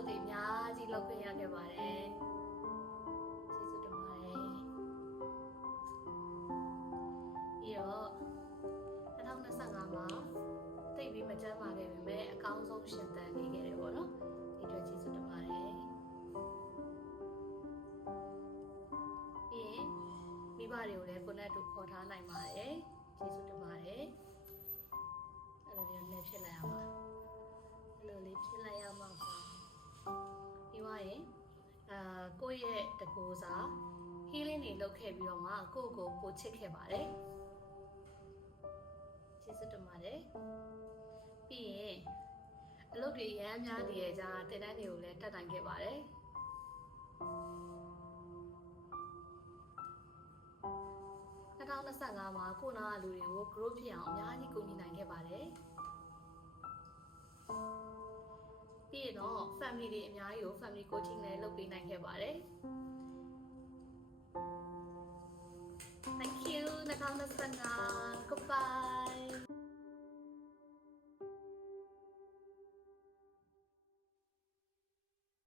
လုပ်တွေအများကြီးလုပ်ခွင့်ရခဲ့ပါတယ်ကျေးဇူးတင်ပါတယ်ပြီးတော့2025မှာတိတ်ပြီးမကြမ်းပါခဲ့ပေမဲ့အကောင်းဆုံးရှင်သန်နေခဲ့တယ်ပေါ့နော်ဒီအတွက်ကျေးဇူးတင်ပါတယ်ပြီးရင်မိဘတွေကိုလည်းကိုနဲ့အတူခေါ်ထားနိုင်ပါတယ်ကျေးဇူးတင်ပါတယ်အဲ့လိုမျိုးလည်းဖြစ်လိုက်ရမှာအဲ့လိုလေးဖြစ်လိုက်ရမှာပါပြီးသွားရင်ကိုယ့်ရဲ့တကူစား healing တွေလုပ်ခဲ့ပြီးတော့မှကိုယ့်ကိုပိုချစ်ခဲ့ပါတယ်ကျေးဇူးတင်ပါတယ်ပြီးရင်အလုပ်တွေရမ်းများနေရကြတင်တန်းတွေကိုလည်းတက်တိုင်ခဲ့ပါတယ်2025မှာကိုနာလူတွေကို group ဖြစ်အောင်အများကြီးကူညီနိုင်ခဲ့ပါတယ်ပြီးရင်တော့ family တွေအများကြီးကို family coaching လည်းလုပ်ပေးနိုင်ခဲ့ပါတယ် Thank you 2025 Goodbye